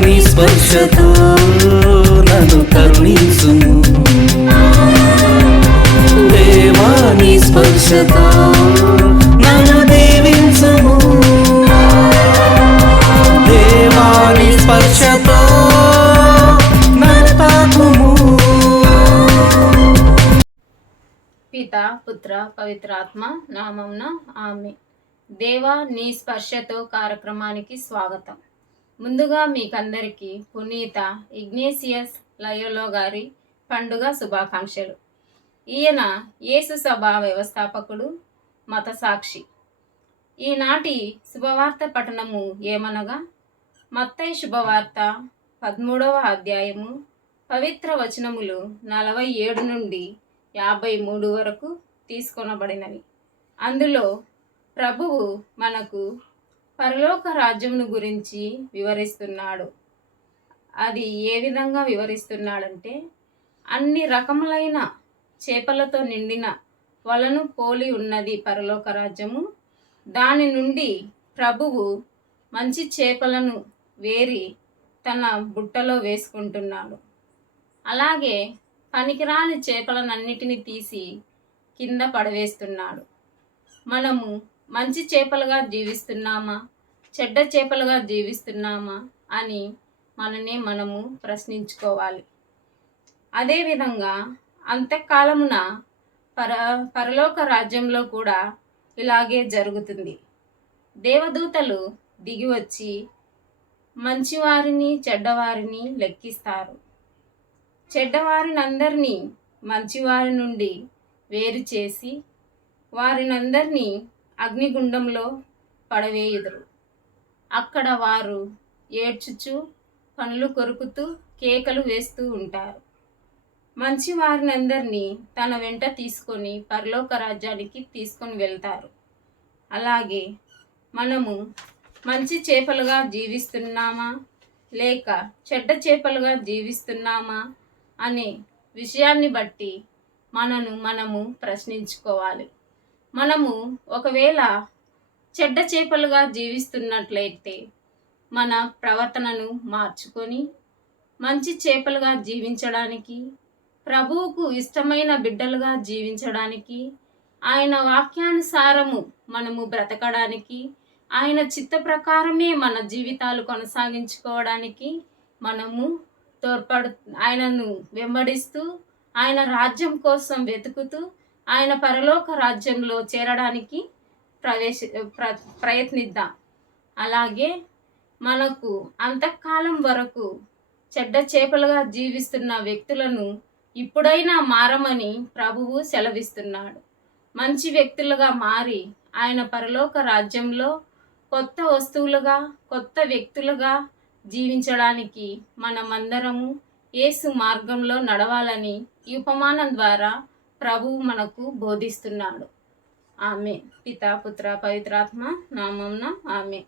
నీ స్పర్శతో నన్ను కరుణించుము, దేవా నీ స్పర్శతో నన్ను దీవించుము, దేవా నీ స్పర్శతో నన్ను తాకుము. పిత పుత్ర పవిత్రాత్మ నామమున ఆమెన్. దేవా నీ స్పర్శతో కార్యక్రమానికి స్వాగతం. ముందుగా మీకందరికీ పునీత ఇగ్నేసియస్ లయోలా గారి పండుగ శుభాకాంక్షలు. ఈయన యేసు సభ వ్యవస్థాపకుడు, మత సాక్షి. ఈనాటి శుభవార్త పఠనము ఏమనగా, మత్తయి శుభవార్త 13వ అధ్యాయము పవిత్ర వచనములు 47 నుండి 53 వరకు తీసుకొనబడినవి. అందులో ప్రభువు మనకు పరలోక రాజ్యమును గురించి వివరిస్తున్నాడు. అది ఏ విధంగా వివరిస్తున్నాడంటే, అన్ని రకములైన చేపలతో నిండిన వలను పోలి ఉన్నది పరలోక రాజ్యము. దాని నుండి ప్రభువు మంచి చేపలను వేరి తన బుట్టలో వేసుకుంటున్నాడు. అలాగే పనికిరాని చేపలనన్నిటిని తీసి కింద పడవేస్తున్నాడు. మనము మంచి చేపలుగా జీవిస్తున్నామా, చెడ్డ చేపలుగా జీవిస్తున్నామా అని మనము ప్రశ్నించుకోవాలి. అదేవిధంగా అంత్యకాలమున పరలోక రాజ్యంలో కూడా ఇలాగే జరుగుతుంది. దేవదూతలు దిగి వచ్చి మంచివారిని చెడ్డవారిని లెక్కిస్తారు. చెడ్డవారినందరినీ మంచివారి నుండి వేరు చేసి వారినందరినీ అగ్నిగుండంలో పడవేయుదురు. అక్కడ వారు ఏడ్చుచు పనులు కొరుకుతూ కేకలు వేస్తూ ఉంటారు. మంచి వారినందరినీ తన వెంట తీసుకొని పరలోక రాజ్యానికి తీసుకొని వెళ్తారు. అలాగే మనము మంచి చేపలుగా జీవిస్తున్నామా లేక చెడ్డ చేపలుగా జీవిస్తున్నామా అనే విషయాన్ని బట్టి మనము ప్రశ్నించుకోవాలి. మనము ఒకవేళ చెడ్డ చేపలుగా జీవిస్తున్నట్లయితే మన ప్రవర్తనను మార్చుకొని మంచి చేపలుగా జీవించడానికి, ప్రభువుకు ఇష్టమైన బిడ్డలుగా జీవించడానికి, ఆయన వాక్యానుసారము మనము బ్రతకడానికి, ఆయన చిత్త ప్రకారమే మన జీవితాలు కొనసాగించుకోవడానికి మనము ఆయనను వెంబడిస్తూ ఆయన రాజ్యం కోసం వెతుకుతూ ఆయన పరలోక రాజ్యంలో చేరడానికి ప్రయత్నిద్దాం. అలాగే మనకు అంతకాలం వరకు చెడ్డ చేపలుగా జీవిస్తున్న వ్యక్తులను ఇప్పుడైనా మారమని ప్రభువు సెలవిస్తున్నాడు. మంచి వ్యక్తులుగా మారి ఆయన పరలోక రాజ్యంలో కొత్త వస్తువులుగా, కొత్త వ్యక్తులుగా జీవించడానికి మనమందరము యేసు మార్గంలో నడవాలని ఈ ఉపమానం ద్వారా ప్రభువు మనకు బోధిస్తున్నాడు. ఆమెన్. పితా పుత్ర పవిత్రాత్మ నామమున ఆమెన్.